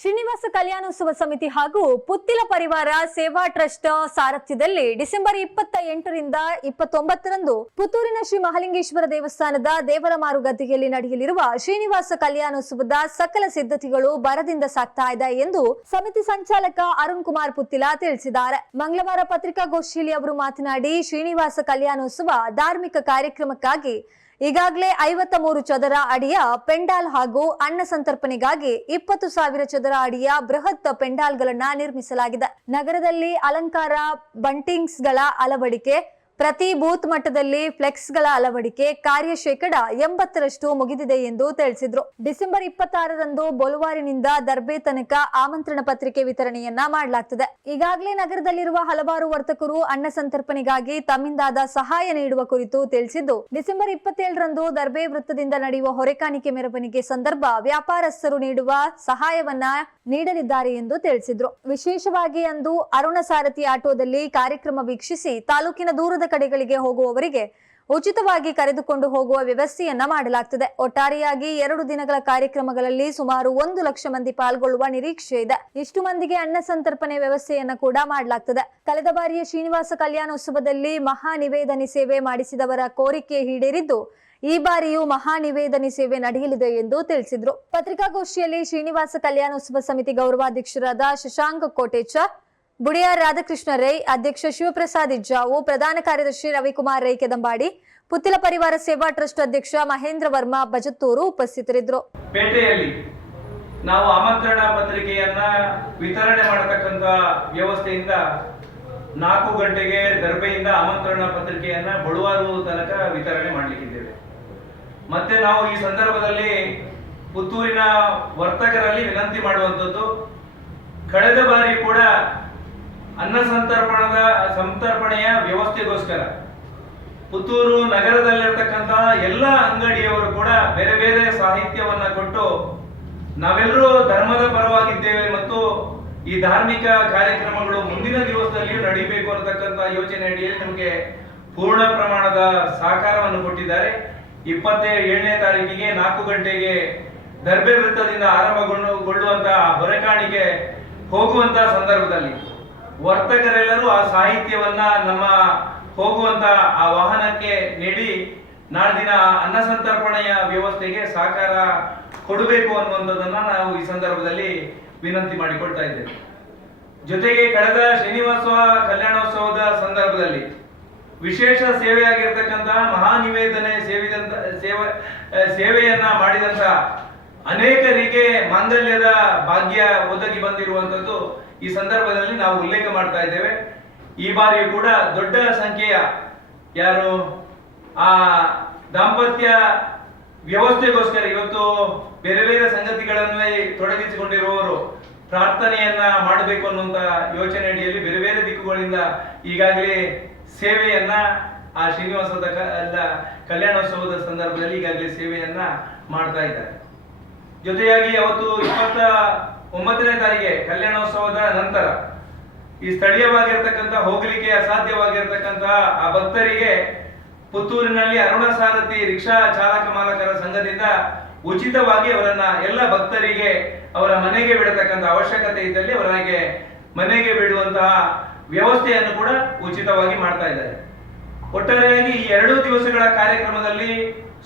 ಶ್ರೀನಿವಾಸ ಕಲ್ಯಾಣೋತ್ಸವ ಸಮಿತಿ ಹಾಗೂ ಪುತ್ತಿಲ ಪರಿವಾರ ಸೇವಾ ಟ್ರಸ್ಟ್ ಸಾರಥ್ಯದಲ್ಲಿ ಡಿಸೆಂಬರ್ ಇಪ್ಪತ್ತ ಎಂಟರಿಂದ ಇಪ್ಪತ್ತೊಂಬತ್ತರಂದು ಪುತ್ತೂರಿನ ಶ್ರೀ ಮಹಾಲಿಂಗೇಶ್ವರ ದೇವಸ್ಥಾನದ ದೇವರ ಮಾರುಗದ್ದೆಯಲ್ಲಿ ನಡೆಯಲಿರುವ ಶ್ರೀನಿವಾಸ ಕಲ್ಯಾಣೋತ್ಸವದ ಸಕಲ ಸಿದ್ಧತೆಗಳು ಬರದಿಂದ ಸಾಗ್ತಾ ಇದೆ ಎಂದು ಸಮಿತಿ ಸಂಚಾಲಕ ಅರುಣ್ ಕುಮಾರ್ ಪುತ್ತಿಲ ತಿಳಿಸಿದ್ದಾರೆ. ಮಂಗಳವಾರ ಪತ್ರಿಕಾಗೋಷ್ಠಿಯಲ್ಲಿ ಅವರು ಮಾತನಾಡಿ, ಶ್ರೀನಿವಾಸ ಕಲ್ಯಾಣೋತ್ಸವ ಧಾರ್ಮಿಕ ಕಾರ್ಯಕ್ರಮಕ್ಕಾಗಿ ಈಗಾಗಲೇ ಐವತ್ತ ಮೂರು ಚದರ ಅಡಿಯ ಪೆಂಡಾಲ್ ಹಾಗೂ ಅನ್ನ ಸಂತರ್ಪಣೆಗಾಗಿ ಇಪ್ಪತ್ತು ಸಾವಿರ ಚದರ ಅಡಿಯ ಬೃಹತ್ ಪೆಂಡಾಲ್ಗಳನ್ನ ನಿರ್ಮಿಸಲಾಗಿದೆ. ನಗರದಲ್ಲಿ ಅಲಂಕಾರ ಬಂಟಿಂಗ್ಸ್ಗಳ ಅಳವಡಿಕೆ ಪ್ರತಿ ಬೂತ್ ಮಟ್ಟದಲ್ಲಿ ಫ್ಲೆಕ್ಸ್ಗಳ ಅಳವಡಿಕೆ ಕಾರ್ಯ ಶೇಕಡ ಎಂಬತ್ತರಷ್ಟು ಮುಗಿದಿದೆ ಎಂದು ತಿಳಿಸಿದ್ರು. ಡಿಸೆಂಬರ್ ಇಪ್ಪತ್ತಾರರಂದು ಬೊಲುವಾರಿನಿಂದ ದರ್ಬೆ ತನಕ ಆಮಂತ್ರಣ ಪತ್ರಿಕೆ ವಿತರಣೆಯನ್ನ ಮಾಡಲಾಗ್ತದೆ. ಈಗಾಗಲೇ ನಗರದಲ್ಲಿರುವ ಹಲವಾರು ವರ್ತಕರು ಅನ್ನ ಸಂತರ್ಪಣೆಗಾಗಿ ತಮ್ಮಿಂದಾದ ಸಹಾಯ ನೀಡುವ ಕುರಿತು ತಿಳಿಸಿದ್ದು, ಡಿಸೆಂಬರ್ ಇಪ್ಪತ್ತೇಳರಂದು ದರ್ಬೆ ವೃತ್ತದಿಂದ ನಡೆಯುವ ಹೊರೆಕಾಣಿಕೆ ಮೆರವಣಿಗೆ ಸಂದರ್ಭ ವ್ಯಾಪಾರಸ್ಥರು ನೀಡುವ ಸಹಾಯವನ್ನ ನೀಡಲಿದ್ದಾರೆ ಎಂದು ತಿಳಿಸಿದ್ರು. ವಿಶೇಷವಾಗಿ ಅಂದು ಅರುಣ ಸಾರಥಿ ಆಟೋದಲ್ಲಿ ಕಾರ್ಯಕ್ರಮ ವೀಕ್ಷಿಸಿ ತಾಲೂಕಿನ ದೂರದ ಕಡೆಗಳಿಗೆ ಹೋಗುವವರಿಗೆ ಉಚಿತವಾಗಿ ಕರೆದುಕೊಂಡು ಹೋಗುವ ವ್ಯವಸ್ಥೆಯನ್ನ ಮಾಡಲಾಗ್ತದೆ. ಒಟ್ಟಾರೆಯಾಗಿ ಎರಡು ದಿನಗಳ ಕಾರ್ಯಕ್ರಮಗಳಲ್ಲಿ ಸುಮಾರು ಒಂದು ಲಕ್ಷ ಮಂದಿ ಪಾಲ್ಗೊಳ್ಳುವ ನಿರೀಕ್ಷೆ ಇದೆ. ಇಷ್ಟು ಮಂದಿಗೆ ಅನ್ನ ಸಂತರ್ಪಣೆ ವ್ಯವಸ್ಥೆಯನ್ನ ಕೂಡ ಮಾಡಲಾಗ್ತದೆ. ಕಳೆದ ಬಾರಿಯ ಶ್ರೀನಿವಾಸ ಕಲ್ಯಾಣೋತ್ಸವದಲ್ಲಿ ಮಹಾ ನಿವೇದನೆ ಸೇವೆ ಮಾಡಿಸಿದವರ ಕೋರಿಕೆ ಈಡೇರಿದ್ದು, ಈ ಬಾರಿಯೂ ಮಹಾ ನಿವೇದನೆ ಸೇವೆ ನಡೆಯಲಿದೆ ಎಂದು ತಿಳಿಸಿದ್ರು. ಪತ್ರಿಕಾಗೋಷ್ಠಿಯಲ್ಲಿ ಶ್ರೀನಿವಾಸ ಕಲ್ಯಾಣೋತ್ಸವ ಸಮಿತಿ ಗೌರವಾಧ್ಯಕ್ಷರಾದ ಶಶಾಂಕ ಕೋಟೇಚ ಬುಡಿಯಾರ್ ರಾಧಾಕೃಷ್ಣ ರೈ, ಅಧ್ಯಕ್ಷ ಶಿವಪ್ರಸಾದ್ ಇಜ್ಜಾವು, ಪ್ರಧಾನ ಕಾರ್ಯದರ್ಶಿ ರವಿಕುಮಾರ್ ರೈ ಕೆದಂಬಾಡಿ, ಪುತ್ತಿಲ ಪರಿವಾರ ಸೇವಾ ಟ್ರಸ್ಟ್ ಅಧ್ಯಕ್ಷ ಮಹೇಂದ್ರ ವರ್ಮಾ ಬಜತ್ತೂರು ಉಪಸ್ಥಿತರಿದ್ದರು. ಪೇಟೆಯಲ್ಲಿ ನಾವು ಆಮಂತ್ರಣ ಪತ್ರಿಕೆಯನ್ನ ವಿತರಣೆ ಮಾಡತಕ್ಕಂತ ವ್ಯವಸ್ಥೆಯಿಂದ ನಾಲ್ಕು ಗಂಟೆಗೆ ದರ್ಬೆಯಿಂದ ಆಮಂತ್ರಣ ಪತ್ರಿಕೆಯನ್ನ ಬಳುವಾರು ತನಕ ವಿತರಣೆ ಮಾಡಲಿಕ್ಕಿದ್ದೇವೆ. ಮತ್ತೆ ನಾವು ಈ ಸಂದರ್ಭದಲ್ಲಿ ಪುತ್ತೂರಿನ ವರ್ತಕರಲ್ಲಿ ವಿನಂತಿ ಮಾಡುವಂಥದ್ದು, ಕಳೆದ ಬಾರಿ ಕೂಡ ಅನ್ನ ಸಂತರ್ಪಣದ, ಸಂತರ್ಪಣೆಯ ವ್ಯವಸ್ಥೆಗೋಸ್ಕರ. ಪುತ್ತೂರು ನಗರದಲ್ಲಿರ್ತಕ್ಕಂತಹ ಎಲ್ಲ ಅಂಗಡಿಯವರು ಕೂಡ ಬೇರೆ ಬೇರೆ ಸಾಹಿತ್ಯವನ್ನ ಕೊಟ್ಟು ನಾವೆಲ್ಲರೂ ಧರ್ಮದ ಪರವಾಗಿದ್ದೇವೆ ಮತ್ತು ಈ ಧಾರ್ಮಿಕ ಕಾರ್ಯಕ್ರಮಗಳು ಮುಂದಿನ ದಿವಸದಲ್ಲಿಯೂ ನಡೀಬೇಕು ಅನ್ನತಕ್ಕಂಥ ಯೋಚನೆ ಅಡಿಯಲ್ಲಿ ನಮಗೆ ಪೂರ್ಣ ಪ್ರಮಾಣದ ಸಹಕಾರವನ್ನು ಕೊಟ್ಟಿದ್ದಾರೆ. ಇಪ್ಪತ್ತೇ ಏಳನೇ ತಾರೀಕಿಗೆ ನಾಲ್ಕು ಗಂಟೆಗೆ ದರ್ಬೆ ವೃತ್ತದಿಂದ ಆರಂಭಗೊಳ್ಳುವಂತಹ ಹೊರೆಕಾಣಿಗೆ ಹೋಗುವಂತಹ ಸಂದರ್ಭದಲ್ಲಿ. ವರ್ತಕರೆಲ್ಲರೂ ಆ ಸಾಹಿತ್ಯವನ್ನ ನಮ್ಮ ಹೋಗುವಂತ ಆ ವಾಹನಕ್ಕೆ ನೀಡಿ ನಾಡಿನ ಅನ್ನ ಸಂತರ್ಪಣೆಯ ವ್ಯವಸ್ಥೆಗೆ ಸಹಕಾರ ಕೊಡಬೇಕು ಅನ್ನುವಂಥದ್ದನ್ನ ನಾವು ಈ ಸಂದರ್ಭದಲ್ಲಿ ವಿನಂತಿ ಮಾಡಿಕೊಳ್ತಾ ಇದ್ದೇವೆ. ಜೊತೆಗೆ ಕಳೆದ ಶ್ರೀನಿವಾಸ ಕಲ್ಯಾಣೋತ್ಸವದ ಸಂದರ್ಭದಲ್ಲಿ ವಿಶೇಷ ಸೇವೆಯಾಗಿರ್ತಕ್ಕಂತಹ ಮಹಾನಿವೇದನೆ ಸೇವಿದಂತ, ಸೇವೆ ಸೇವೆಯನ್ನ ಮಾಡಿದಂತ ಅನೇಕರಿಗೆ ಮಾಂಗಲ್ಯದ ಭಾಗ್ಯ ಒದಗಿ ಬಂದಿರುವಂತದ್ದು ಈ ಸಂದರ್ಭದಲ್ಲಿ ನಾವು ಉಲ್ಲೇಖ ಮಾಡ್ತಾ ಇದ್ದೇವೆ. ಈ ಬಾರಿಯೂ ಕೂಡ ದೊಡ್ಡ ಸಂಖ್ಯೆಯ ಯಾರು? ಆ ದಾಂಪತ್ಯ ವ್ಯವಸ್ಥೆಗೋಸ್ಕರ ಇವತ್ತು ಬೇರೆ ಬೇರೆ ಸಂಗತಿಗಳಲ್ಲಿ ತೊಡಗಿಸಿಕೊಂಡಿರುವವರು ಪ್ರಾರ್ಥನೆಯನ್ನ ಮಾಡಬೇಕು ಅನ್ನುವಂತ ಯೋಚನೆ ಅಡಿಯಲ್ಲಿ ಬೇರೆ ಬೇರೆ ದಿಕ್ಕುಗಳಿಂದ ಈಗಾಗಲೇ ಸೇವೆಯನ್ನ ಆ ಶ್ರೀನಿವಾಸದ ಕಲ್ಯಾಣೋತ್ಸವದ ಸಂದರ್ಭದಲ್ಲಿ ಈಗಾಗಲೇ ಸೇವೆಯನ್ನ ಮಾಡ್ತಾ ಇದ್ದಾರೆ. ಜೊತೆಯಾಗಿ ಅವತ್ತು ಇಪ್ಪತ್ತ ಒಂಬತ್ತನೇ ತಾರೀಕೆ ಕಲ್ಯಾಣೋತ್ಸವದ ನಂತರ ಈ ಸ್ಥಳೀಯವಾಗಿರ್ತಕ್ಕಂಥ ಹೋಗ್ಲಿಕ್ಕೆ ಅಸಾಧ್ಯವಾಗಿರ್ತಕ್ಕಂತಹ ಆ ಭಕ್ತರಿಗೆ ಪುತ್ತೂರಿನಲ್ಲಿ ಅರುಣ ಸಾರಥಿ ರಿಕ್ಷಾ ಚಾಲಕ ಮಾಲಕರ ಸಂಘದಿಂದ ಉಚಿತವಾಗಿ ಅವರನ್ನ ಎಲ್ಲ ಭಕ್ತರಿಗೆ ಅವರ ಮನೆಗೆ ಬಿಡತಕ್ಕಂಥ ಅವಶ್ಯಕತೆ ಇದ್ದಲ್ಲಿ ಅವರಿಗೆ ಮನೆಗೆ ಬಿಡುವಂತಹ ವ್ಯವಸ್ಥೆಯನ್ನು ಕೂಡ ಉಚಿತವಾಗಿ ಮಾಡ್ತಾ ಇದ್ದಾರೆ. ಒಟ್ಟಾರೆಯಾಗಿ ಈ ಎರಡು ದಿವಸಗಳ ಕಾರ್ಯಕ್ರಮದಲ್ಲಿ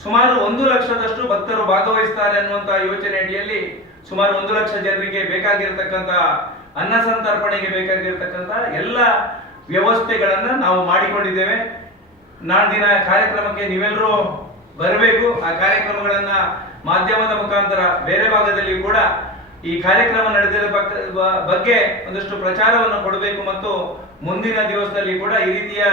ಸುಮಾರು ಒಂದು ಲಕ್ಷದಷ್ಟು ಭಕ್ತರು ಭಾಗವಹಿಸ್ತಾರೆ ಅನ್ನುವಂತ ಯೋಚನೆ ಅಡಿಯಲ್ಲಿ ಸುಮಾರು ಒಂದು ಲಕ್ಷ ಜನರಿಗೆ ಬೇಕಾಗಿರತಕ್ಕಂತ ಅನ್ನ ಸಂತರ್ಪಣೆಗೆ ಬೇಕಾಗಿರತಕ್ಕಂತ ಎಲ್ಲ ವ್ಯವಸ್ಥೆಗಳನ್ನ ನಾವು ಮಾಡಿಕೊಂಡಿದ್ದೇವೆ. ನಾಡಿನ ಕಾರ್ಯಕ್ರಮಕ್ಕೆ ನೀವೆಲ್ಲರೂ ಬರಬೇಕು. ಆ ಕಾರ್ಯಕ್ರಮಗಳನ್ನ ಮಾಧ್ಯಮದ ಮುಖಾಂತರ ಬೇರೆ ಭಾಗದಲ್ಲಿ ಕೂಡ ಈ ಕಾರ್ಯಕ್ರಮ ನಡೆದಿರೋ ಬಗ್ಗೆ ಒಂದಷ್ಟು ಪ್ರಚಾರವನ್ನು ಕೊಡಬೇಕು ಮತ್ತು ಮುಂದಿನ ದಿವಸದಲ್ಲಿ ಕೂಡ ಈ ರೀತಿಯ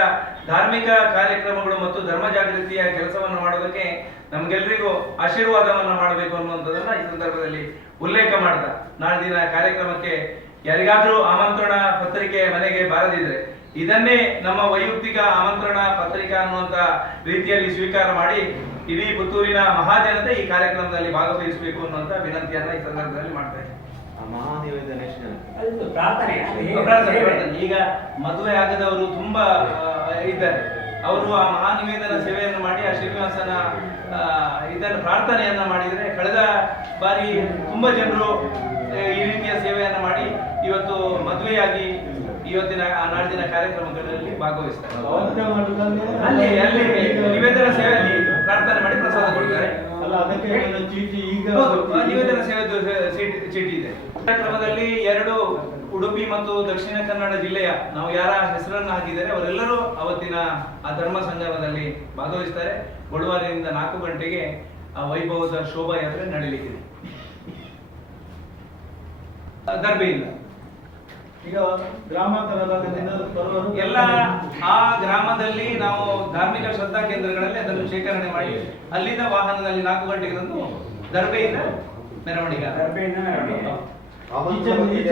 ಧಾರ್ಮಿಕ ಕಾರ್ಯಕ್ರಮಗಳು ಮತ್ತು ಧರ್ಮ ಜಾಗೃತಿಯ ಕೆಲಸವನ್ನು ಮಾಡೋದಕ್ಕೆ ನಮ್ಗೆಲ್ರಿಗೂ ಆಶೀರ್ವಾದವನ್ನು ಮಾಡಬೇಕು ಅನ್ನುವಂಥದ್ದನ್ನ ಈ ಸಂದರ್ಭದಲ್ಲಿ ಉಲ್ಲೇಖ ಮಾಡ್ದ. ನಾಳಿನ ಕಾರ್ಯಕ್ರಮಕ್ಕೆ ಯಾರಿಗಾದ್ರೂ ಆಮಂತ್ರಣ ಪತ್ರಿಕೆ ಮನೆಗೆ ಬಾರದಿದ್ರೆ ಇದನ್ನೇ ನಮ್ಮ ವೈಯಕ್ತಿಕ ಆಮಂತ್ರಣ ಪತ್ರಿಕಾ ಅನ್ನುವಂತ ರೀತಿಯಲ್ಲಿ ಸ್ವೀಕಾರ ಮಾಡಿ ಇಡೀ ಪುತ್ತೂರಿನ ಮಹಾಜನತೆ ಈ ಕಾರ್ಯಕ್ರಮದಲ್ಲಿ ಭಾಗವಹಿಸಬೇಕು ಅನ್ನುವಂತ ವಿನಂತಿಯನ್ನ ಈ ಸಂದರ್ಭದಲ್ಲಿ ಮಾಡ್ತಾ ಈಗ ಮದುವೆ ಆಗದವರು ತುಂಬಾ ಇದ್ದಾರೆ. ಅವರು ಆ ಮಹಾನಿವೇದನ ಸೇವೆಯನ್ನು ಮಾಡಿ ಆ ಶ್ರೀನಿವಾಸನ ಆ, ಇದನ್ನು ಪ್ರಾರ್ಥನೆಯನ್ನ ಮಾಡಿದರೆ ಕಳೆದ ಬಾರಿ ತುಂಬಾ ಜನರು ಈ ರೀತಿಯ ಸೇವೆಯನ್ನ ಮಾಡಿ ಇವತ್ತು ಮದುವೆಯಾಗಿ ಇವತ್ತಿನ ಆ ನಾಡಿನ ಕಾರ್ಯಕ್ರಮಗಳಲ್ಲಿ ಭಾಗವಹಿಸ್ತಾರೆ. ಅಲ್ಲಿ ಅಲ್ಲಿ ನಿವೇದನ ಸೇವೆಯಲ್ಲಿ ಪ್ರಾರ್ಥನೆ ಮಾಡಿ ಪ್ರಸಾದ ಕೊಡ್ತಾರೆ. ಅಲ್ಲ ಅದಕ್ಕೆ ಚೀಟಿ ಈಗ ನಿವೇದನ ಸೇವೆ ಚೀಟಿ ಇದೆ. ಕಾರ್ಯಕ್ರಮದಲ್ಲಿ ಎರಡು ಉಡುಪಿ ಮತ್ತು ದಕ್ಷಿಣ ಕನ್ನಡ ಜಿಲ್ಲೆಯ ನಾವು ಯಾರ ಹೆಸರನ್ನ ಹಾಕಿದ್ದಾರೆ ಅವರೆಲ್ಲರೂ ಅವತ್ತಿನ ಆ ಧರ್ಮ ಸಂಗಮದಲ್ಲಿ ಭಾಗವಹಿಸ್ತಾರೆ. ಬಳುವಾರಿಯಿಂದ ನಾಲ್ಕು ಗಂಟೆಗೆ ಆ ವೈಭವದ ಶೋಭಾಯಾತ್ರೆ ನಡೀಲಿಕ್ಕಿದೆ. ಆ, ದರ್ಬೆಯಿಂದ ಈಗ ಗ್ರಾಮಾಂತರ ಭಾಗದಿಂದ ಬರುವವರು ಎಲ್ಲ ಆ ಗ್ರಾಮದಲ್ಲಿ ನಾವು ಧಾರ್ಮಿಕ ಶ್ರದ್ಧಾ ಕೇಂದ್ರಗಳಲ್ಲಿ ಅದನ್ನು ಶೇಖರಣೆ ಮಾಡಿ ಅಲ್ಲಿಂದ ವಾಹನದಲ್ಲಿ ನಾಲ್ಕು ಗಂಟೆಗೆ ತಂದು ದರ್ಬೆಯಿಂದ ಮೆರವಣಿಗೆ ದರ್ಬೆಯಿಂದ ಈಚೆ